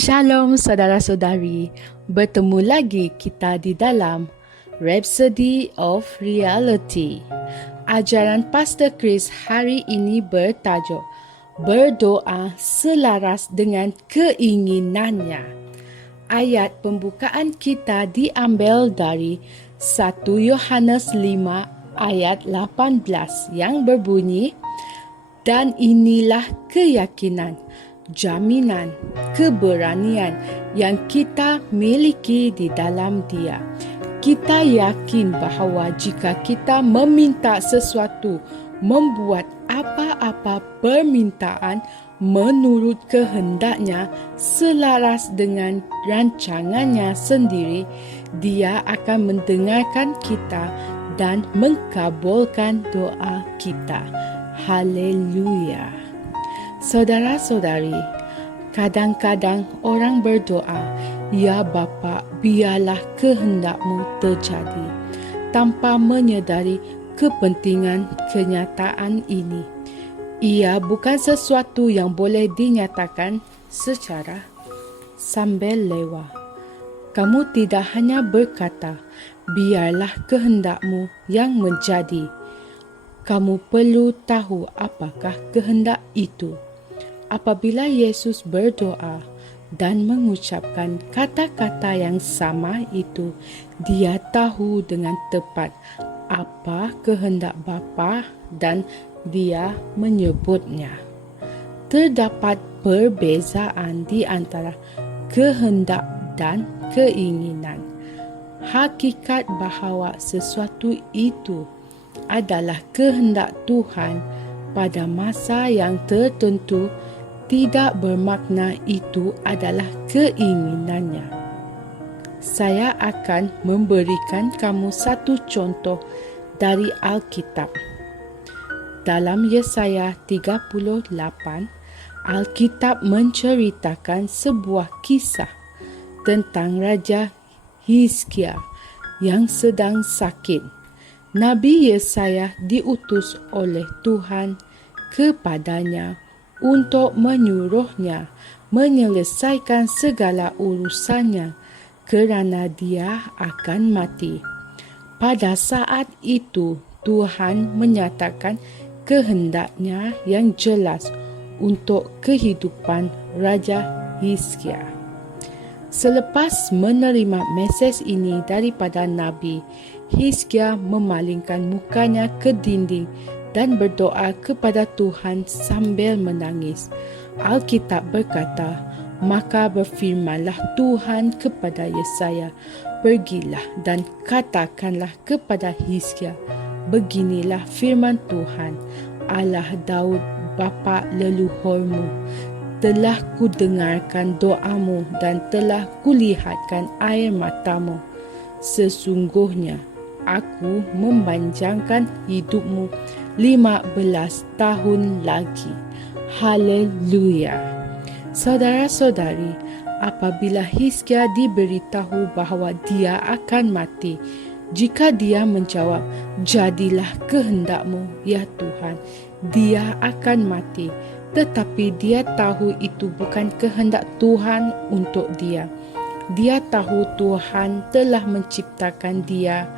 Shalom saudara-saudari, bertemu lagi kita di dalam Rhapsody of Reality. Ajaran Pastor Chris hari ini bertajuk Berdoa selaras dengan keinginannya. Ayat pembukaan kita diambil dari 1 Yohanes 5 ayat 18 yang berbunyi, dan inilah keyakinan, jaminan, keberanian yang kita miliki di dalam Dia. Kita yakin bahawa jika kita meminta sesuatu, membuat apa-apa permintaan menurut kehendaknya selaras dengan rancangannya sendiri, Dia akan mendengarkan kita dan mengabulkan doa kita. Haleluya. Saudara-saudari, kadang-kadang orang berdoa, "Ya Bapa, biarlah kehendak-Mu terjadi," tanpa menyedari kepentingan kenyataan ini. Ia bukan sesuatu yang boleh dinyatakan secara sambil lewat. Kamu tidak hanya berkata, "Biarlah kehendak-Mu yang menjadi." Kamu perlu tahu apakah kehendak itu. Apabila Yesus berdoa dan mengucapkan kata-kata yang sama itu, Dia tahu dengan tepat apa kehendak Bapa dan Dia menyebutnya. Terdapat perbezaan di antara kehendak dan keinginan. Hakikat bahawa sesuatu itu adalah kehendak Tuhan pada masa yang tertentu tidak bermakna itu adalah keinginannya. Saya akan memberikan kamu satu contoh dari Alkitab. Dalam Yesaya 38, Alkitab menceritakan sebuah kisah tentang Raja Hizkia yang sedang sakit. Nabi Yesaya diutus oleh Tuhan kepadanya untuk menyuruhnya menyelesaikan segala urusannya kerana dia akan mati. Pada saat itu, Tuhan menyatakan kehendaknya yang jelas untuk kehidupan Raja Hizkia. Selepas menerima mesej ini daripada Nabi, Hizkia memalingkan mukanya ke dinding dan berdoa kepada Tuhan sambil menangis. Alkitab berkata, maka berfirmanlah Tuhan kepada Yesaya, "Pergilah dan katakanlah kepada Hizkia, beginilah firman Tuhan, Allah Daud bapa leluhurmu, telah kudengarkan doamu dan telah kulihatkan air matamu. Sesungguhnya aku memanjangkan hidupmu 15 tahun lagi." Haleluya. Saudara-saudari, apabila Hizkia diberitahu bahawa dia akan mati, jika dia menjawab, "Jadilah kehendak-Mu, ya Tuhan," dia akan mati. Tetapi dia tahu itu bukan kehendak Tuhan untuk dia. Dia tahu Tuhan telah menciptakan dia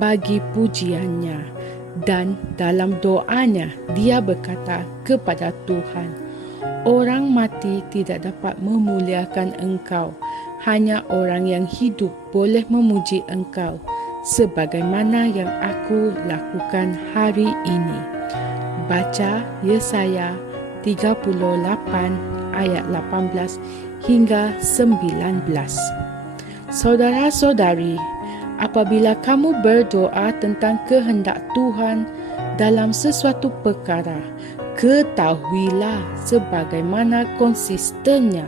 bagi pujiannya, dan dalam doanya dia berkata kepada Tuhan, "Orang mati tidak dapat memuliakan Engkau, hanya orang yang hidup boleh memuji Engkau, sebagaimana yang aku lakukan hari ini." Baca Yesaya 38 ayat 18 hingga 19. Saudara-saudari, apabila kamu berdoa tentang kehendak Tuhan dalam sesuatu perkara, ketahuilah sebagaimana konsistennya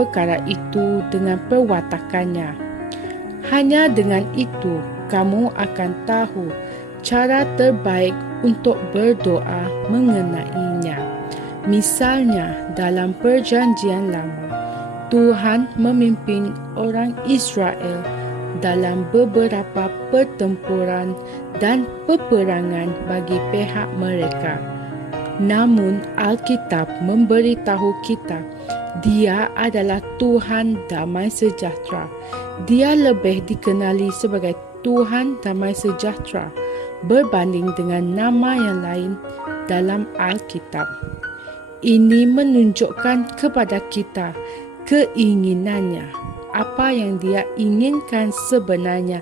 perkara itu dengan perwatakannya. Hanya dengan itu, kamu akan tahu cara terbaik untuk berdoa mengenainya. Misalnya, dalam Perjanjian Lama, Tuhan memimpin orang Israel dalam beberapa pertempuran dan peperangan bagi pihak mereka. Namun Alkitab memberitahu kita Dia adalah Tuhan damai sejahtera. Dia lebih dikenali sebagai Tuhan damai sejahtera berbanding dengan nama yang lain dalam Alkitab. Ini menunjukkan kepada kita keinginannya. Apa yang dia inginkan sebenarnya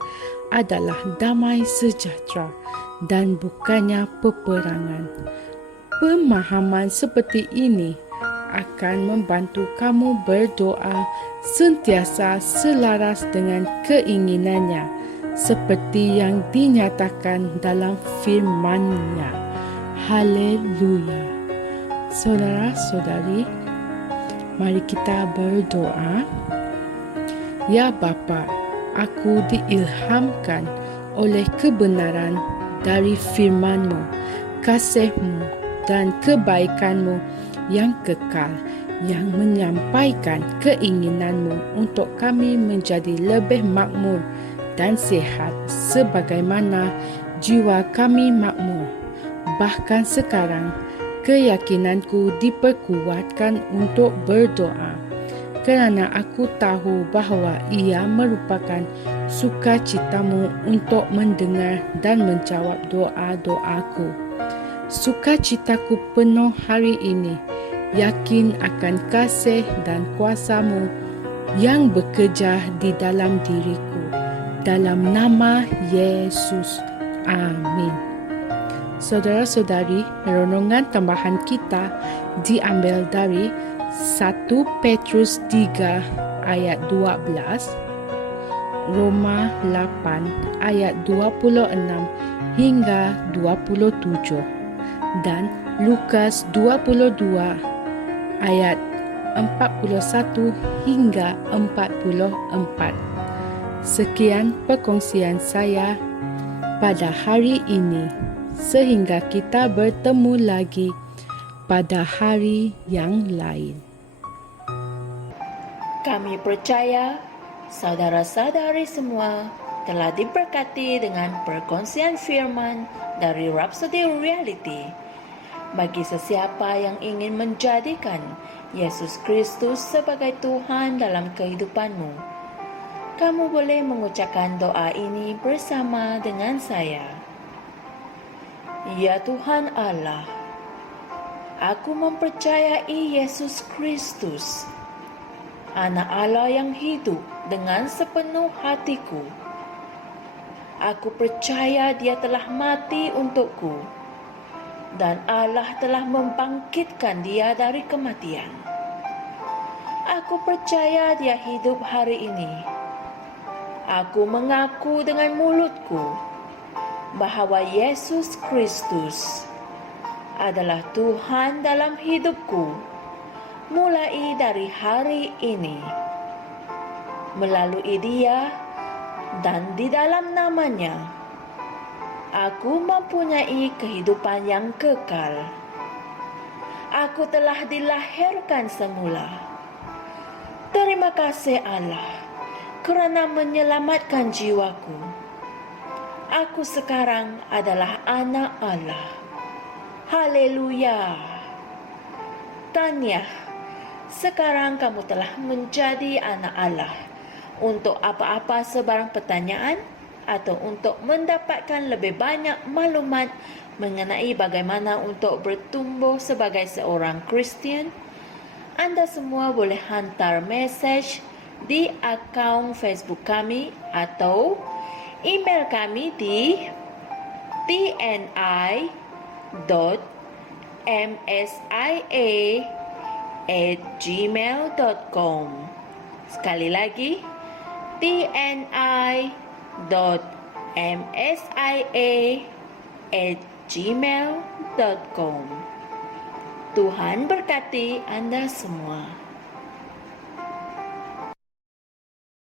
adalah damai sejahtera dan bukannya peperangan. Pemahaman seperti ini akan membantu kamu berdoa sentiasa selaras dengan keinginannya seperti yang dinyatakan dalam firman-Nya. Haleluya. Saudara-saudari, mari kita berdoa. Ya Bapa, aku diilhamkan oleh kebenaran dari firman-Mu, kasih-Mu dan kebaikan-Mu yang kekal, yang menyampaikan keinginan-Mu untuk kami menjadi lebih makmur dan sihat sebagaimana jiwa kami makmur. Bahkan sekarang, keyakinanku diperkuatkan untuk berdoa kerana aku tahu bahawa ia merupakan sukacitamu untuk mendengar dan menjawab doa-doaku. Sukacitaku penuh hari ini, yakin akan kasih dan kuasa-Mu yang bekerja di dalam diriku. Dalam nama Yesus. Amin. Saudara-saudari, renungan tambahan kita diambil dari 1 Petrus 3 ayat 12, Roma 8 ayat 26 hingga 27, dan Lukas 22 ayat 41 hingga 44. Sekian perkongsian saya pada hari ini. Sehingga kita bertemu lagi pada hari yang lain. Kami percaya saudara-saudari semua telah diberkati dengan perkongsian firman dari Rhapsody Reality. Bagi sesiapa yang ingin menjadikan Yesus Kristus sebagai Tuhan dalam kehidupanmu, kamu boleh mengucapkan doa ini bersama dengan saya. Ya Tuhan Allah, aku mempercayai Yesus Kristus, Anak Allah yang hidup dengan sepenuh hatiku. Aku percaya Dia telah mati untukku dan Allah telah membangkitkan Dia dari kematian. Aku percaya Dia hidup hari ini. Aku mengaku dengan mulutku bahawa Yesus Kristus adalah Tuhan dalam hidupku mulai dari hari ini. Melalui Dia dan di dalam nama-Nya, aku mempunyai kehidupan yang kekal. Aku telah dilahirkan semula. Terima kasih Allah kerana menyelamatkan jiwaku. Aku sekarang adalah anak Allah. Haleluya. Tahniah, sekarang kamu telah menjadi anak Allah. Untuk apa-apa sebarang pertanyaan atau untuk mendapatkan lebih banyak maklumat mengenai bagaimana untuk bertumbuh sebagai seorang Kristian, anda semua boleh hantar mesej di akaun Facebook kami atau email kami di tni.msia@gmail.com. Sekali lagi, tni.msia@gmail.com. Tuhan berkati anda semua.